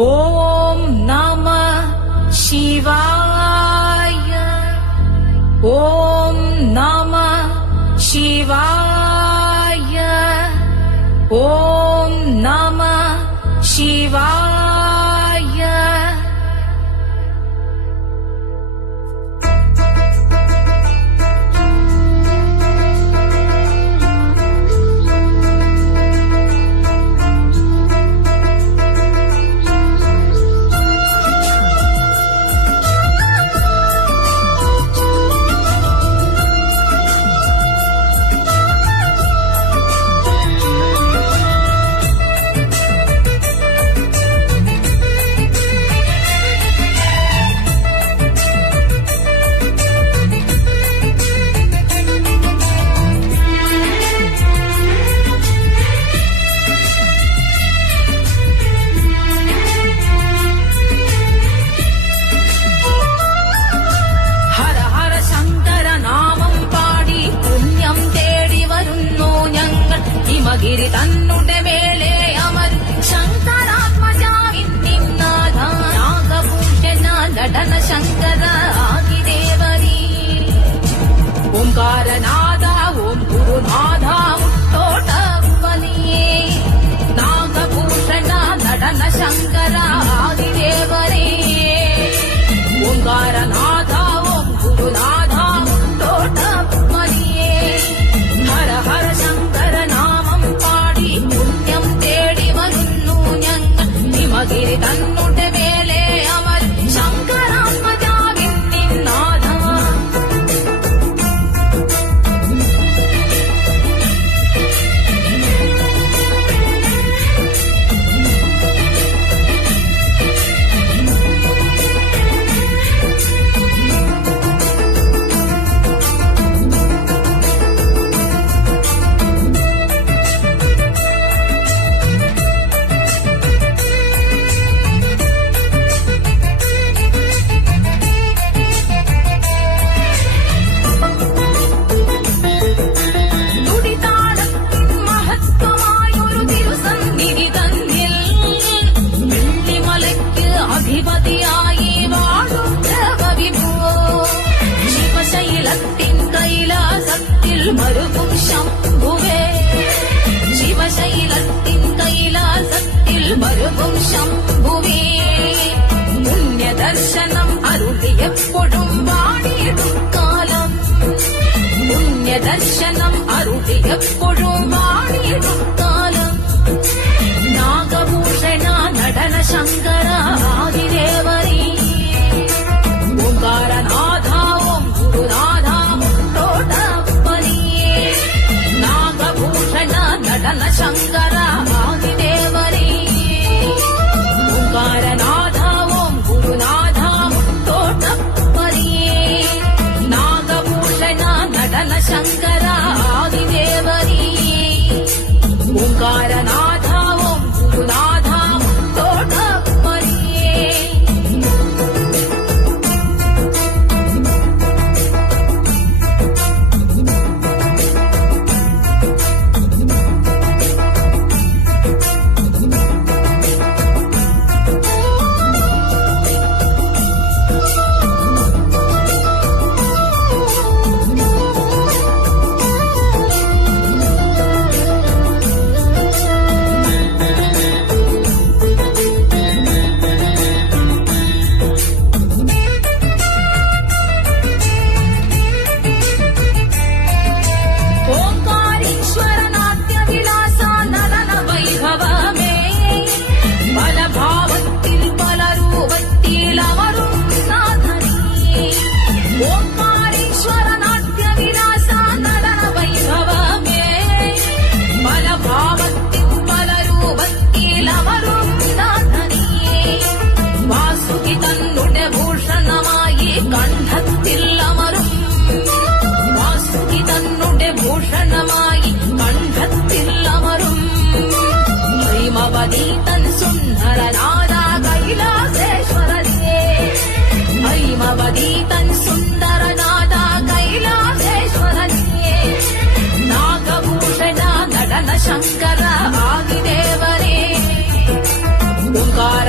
ഓം നമഃ ശിവായ. ഓം നമഃ ശിവായ. ഓം നമഃ ശിവായ. ഹിമഗിരി തന്നുടെ മേലെ അമരും ശങ്കരാത്മജാവിന്നിന്നാഥ നാഗഭൂഷണ നടന ശങ്കര ആദിദേവനീ. ഓംകാരനാഥ ഓം ഗുരുനാഥ മുട്ടോട്ടവനിയേ നാഗഭൂഷണ നടന ശങ്കര ആദിദേവനേ. ഓംകാരനാഥ ഓം ഗുരുനാഥ മുട്ടോട്ടവനിയേ. ഹര ഹര ശങ്കര നാമം പാടി പുണ്യം തേടി വരുന്നു ഞങ്ങൾ ഹിമഗിരി തന്നുടെ മേലെ അമർ ശങ്കരാത്മജാവിന്നിന്നാഥ. അധിപതിയായി വാഴുന്നവവിഭോ ശിവശൈലത്തിൻ കൈലാസത്തിൽ മരുകും ശംഭുവേ. ശിവശൈലത്തിൻ കൈലാസത്തിൽ മരുകും ശംഭുവേ. പുണ്യദർശനം അരുളിയെപ്പോഴും വാണിയിടും കാലം. പുണ്യദർശനം അരുളിയെപ്പോഴും വാണിയിടും കാലം. നാഗഭൂഷണ നടന ശങ്കര ആദിദേവനീ. ഓംകാരനാഥ ഓം ഗുരുനാഥ മുട്ടോട്ടവനിയേ നാഗഭൂഷണ നടന ശങ്കര ആദിദേവനീ. ഓംകാരനാഥ ഓം ഗുരുനാഥ മുട്ടോട്ടവനിയേ നാഗഭൂഷണ നടന ശങ്കര ആദിദേവനീ. ഓംകാരനാഥ ഓം ഗുരുനാഥ മുട്ടോട്ടവനിയേ. തന്നുടെ ഭൂഷണമായി കണ്ഠത്തിൽ അമരും. വാസുകി തന്നുടെ ഭൂഷണമായി കണ്ഠത്തിൽ അമരും. ഹൈമവതി തൻ സുന്ദരനാഥ കൈലാസേശ്വരനേ. ഹൈമവതി തൻ സുന്ദരനാഥ കൈലാസേശ്വരനേ. നാഗഭൂഷണ നടന ശങ്കര ആദിദേവനേ. ഓംകാര